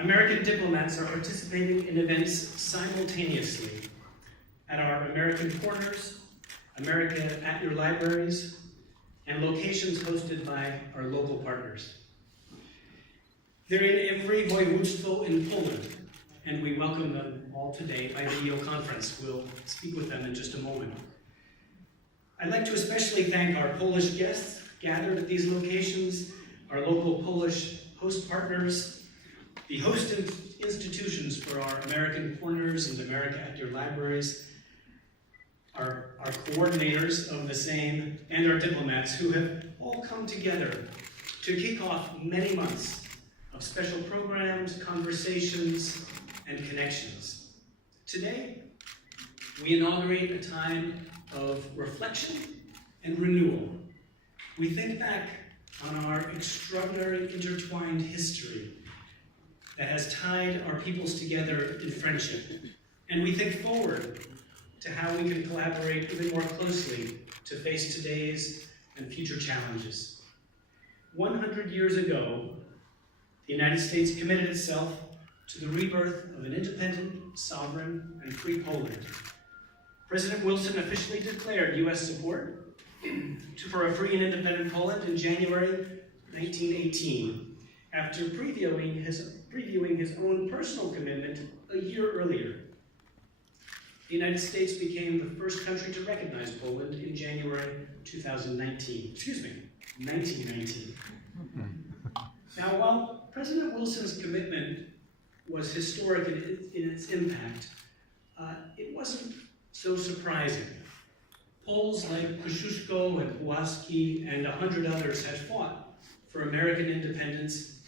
American diplomats are participating in events simultaneously at our American Corners, America at Your Libraries, and locations hosted by our local partners. They're in every województwo in Poland, and we welcome them all today by video conference. We'll speak with them in just a moment. I'd like to especially thank our Polish guests gathered at these locations, our local Polish host partners, the host institutions for our American Corners and America at Your Libraries, our coordinators of the same, and our diplomats who have all come together to kick off many months of special programs, conversations, and connections. Today, we inaugurate a time of reflection and renewal. We think back on our extraordinary intertwined history that has tied our peoples together in friendship, and we think forward to how we can collaborate even more closely to face today's and future challenges. 100 years ago, the United States committed itself to the rebirth of an independent, sovereign, and free Poland. President Wilson officially declared U.S. support for a free and independent Poland in January 1918, after previewing his own personal commitment a year earlier. The United States became the first country to recognize Poland in January 1919. Now, while President Wilson's commitment was historic in its impact, it wasn't so surprising. Poles like Kosciuszko and Pułaski and 100 others had fought for American independence,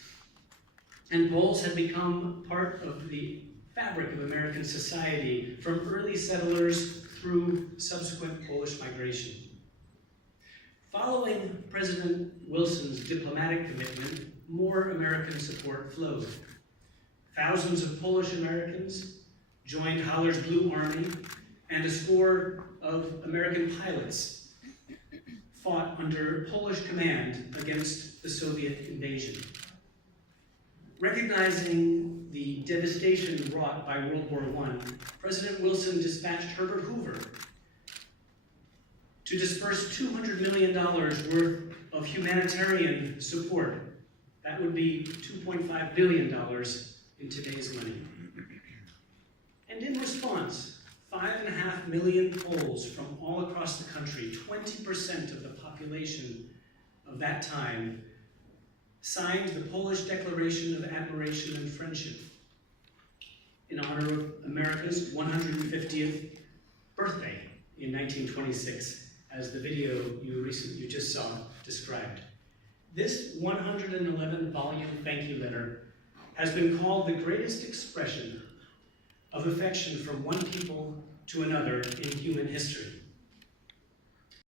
and Poles had become part of the fabric of American society from early settlers through subsequent Polish migration. Following President Wilson's diplomatic commitment, more American support flowed. Thousands of Polish Americans joined Haller's Blue Army, and a score of American pilots fought under Polish command against the Soviet invasion. Recognizing the devastation wrought by World War I, President Wilson dispatched Herbert Hoover to disperse $200 million worth of humanitarian support. That would be $2.5 billion in today's money. And in response, 5.5 million Poles from all across the country, 20% of the population of that time, signed the Polish Declaration of Admiration and Friendship in honor of America's 150th birthday in 1926, as the video you just saw described. This 111-volume thank you letter has been called the greatest expression of affection from one people to another in human history.